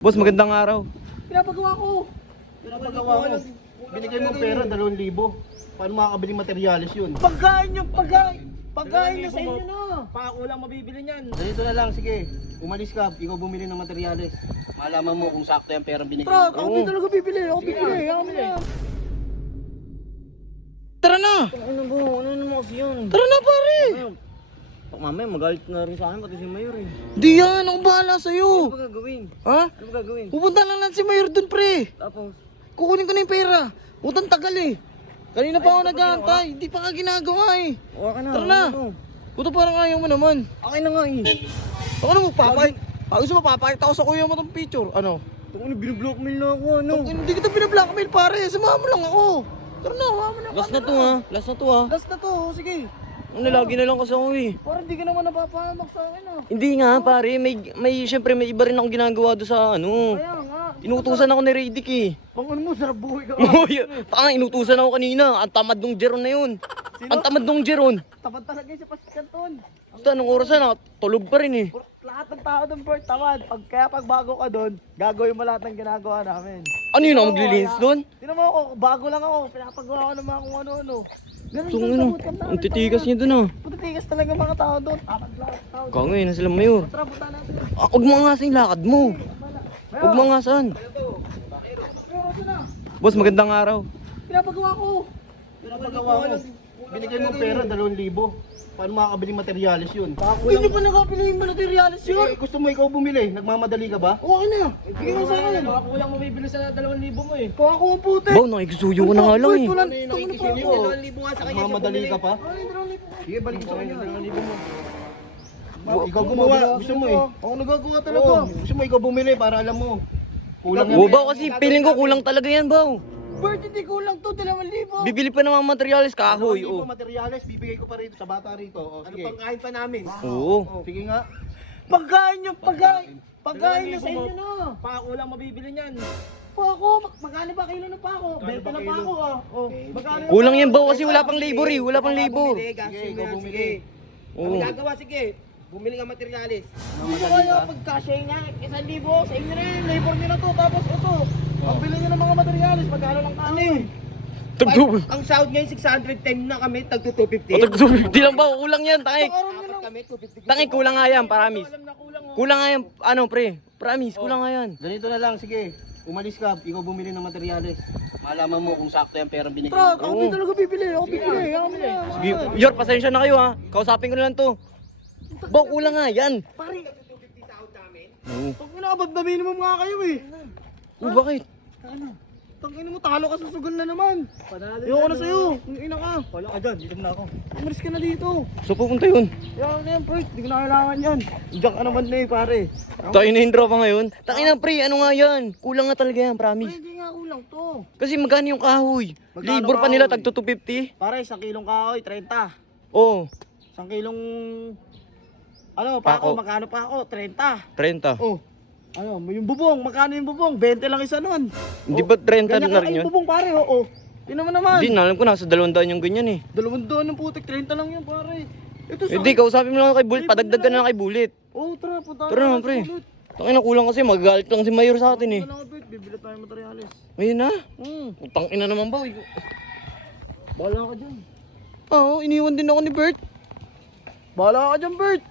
Boss, magandang araw. Pinapagawa ko. Pinapagawa mo. Binigay mo pera, 2,000. Paano makakabili materyales yun? Pagkain yung pagkain. Pagkain na sa inyo na. Pako lang mabibili niyan. Ganito na lang, sige. Umalis ka, ikaw bumili ng materyales. Malaman mo kung sakto yung perang binigay Tara, mo. ako din talaga bibili. Ako bibili. Ako na. Tara na! Ano ba? Ano naman kasi yun? Tara na, pare! Mamaya magalit na rin sa akin pati si Mayor eh. Di yan, ako bahala Ano sa'yo. ba gagawin? Ha? Ano ba gagawin? Pupunta lang natin si Mayor dun, pre. Tapos, Kukunin ko na yung pera. Utang tagal eh. Kanina pa ako nag-aantay. Hindi pa ka ginagawa eh. uwa ka na. Tara na. Ano? Puto, parang ayaw mo naman. Akin na nga eh. Ako na magpapay. Gusto mo, papakita ko sa kuya mo tong picture. Ano? Ito ano, binublockmail na ako ano. Hindi kita pinablockmail, pare. Samahan mo lang ako. Tara na, samahan mo na. Last na to ha. Last na to ha. Last na to. Sige. Ano, lagi na lang kasi ako eh. Parang hindi ka naman napapahamak sa akin ah. Hindi nga, pare. Siyempre, may iba rin akong ginagawa doon sa ano. Kaya nga. Inutusan ako ni Radic eh. Pang ano mo, sarap buhay ka. Uy, tanga, inutusan ako kanina. Ang tamad nung Jeron na yun. Ang tamad nung Jeron. Tamad talaga yung sa Pasikanton. Basta, anong oras na? Tulog pa rin eh. Lahat ng tao doon, Bert, tamad. Kaya pag bago ka doon, gagawin mo lahat ng ginagawa namin. Ano yun, ako maglilinis doon? Tinan mo ako, bago lang ako. Pinapagawa ko naman kung ano-ano. Ganun So, doon sa ano, bootcamp namin, ang titigas niya doon ah. Putitigas talaga mga tao doon. Tamad lahat ng tao. Kaya ngayon, sila Mayor. Tara, punta natin. Huwag mo nga sa yung lakad mo. Huwag mo nga saan. Boss, magandang araw. Pinapagawa ko. Pinapagawa mo. Binigay mo pera, 2,000. Paano makakabili materyales yun? Hindi nyo pa nakapili yung materialis yun. Gusto mo ikaw bumili? Nagmamadali ka ba? Okay na. Bigyan mo sa akin. Baka kulang mabibili sa 2,000 mo eh. Kung ako ang puti. Baw, nakikisuyo ko na nga lang eh. Tulan, Ano yung tulan pa nakikisili ako. mo? Nagmamadali ka pa? Ay, drone po. Sige, balik ko sa kanya. 2,000 mo. Ikaw gumawa, gusto mo eh. Ako nagagawa talaga. Oo, gusto mo ikaw bumili para alam mo. Kulang Oo, Baw, kasi feeling ko kulang talaga yan, Baw. Bert, hindi kulang to, 2,000. Bibili pa ng mga materialis, kahoy. Ito Oh. materyales, bibigay ko pa rito sa bata rito. O, sige. Ano pangkain pa namin? Oo. Sige nga. Pagkain yung pagkain. Pagkain na sa inyo na. Pako lang mabibili niyan. Pako, magkano ba kilo na pako? Benta na pako ah. Oh, magkano? Kulang yan, Baw, kasi wala pang labor eh. Wala pang labor. Sige, ikaw bumili. Oo. Gagawa, sige. Bumili ka materyales. Hindi kayo pagkasya nga, 1,000 sa inyo rin, labor nyo na to, tapos ito. Pagbili nyo ng mga materialis, magkano lang kahoy? Tagtub. Ang sahod ngayon 610 na kami, tagto 250. Di lang ba? Kulang yan, tangi. Araw nyo lang. Kami 250. Tangi, kulang nga yan, promise. Alam na kulang oh. Kulang nga yan, ano pre? Promise, kulang nga yan. Ganito na lang, sige. Umalis ka, ikaw bumili ng materyales. Malaman mo kung sakto yung perang binigay Tara, mo. ako din talaga bibili, ako bibili, ako na. Sige, Yor, pasensya na kayo ha. Kausapin ko na lang to. Baw, kulang nga yan. Pare, Oo. pag minakabad na minimum nga kayo eh. Bakit? Ano? Tangin mo, talo ka sa sugal na naman. Ayoko na sa'yo, ang ina ka. Wala ka dyan, dito na ako. Umalis ka na dito. So pupunta yun. Yan na yan, Bert, hindi ko na kailangan yan. Diyan ka naman na eh, pare. Tayo na yung dropa ngayon. Takin na pre, ano nga yan? Kulang nga talaga yan, Pare, promise. hindi nga kulang to. Kasi magkano yung kahoy? Magkano Libor pa nila, kahoy? tagto 250. Pare, 1 kilong kahoy, 30. Oo, 1 kilong... Ano, Pako. magkano pa ako? 30. 30. Oh. Ano, yung bubong, magkano yung bubong? 20 lang isa nun. Hindi ba 30 Ganyan na ka rin yun? yung bubong pare, oo. Yun naman naman. Hindi, alam ko nasa 200 yung ganyan eh. 200 ng putik, 30 lang yun pare. Ito sa... Hindi, kausapin mo lang kay Bullet, padagdagan na lang kay Bullet. Oo, tara, punta. Tara na pre. Takin na kulang kasi, magagalit lang si Mayor sa atin eh. Wala ka, Bert, bibili tayo ng materialis. Ayun na. Hmm, Utang ina naman ba? bahala ka dyan. Oo, iniwan din ako ni Bert. Bahala ka dyan, Bert.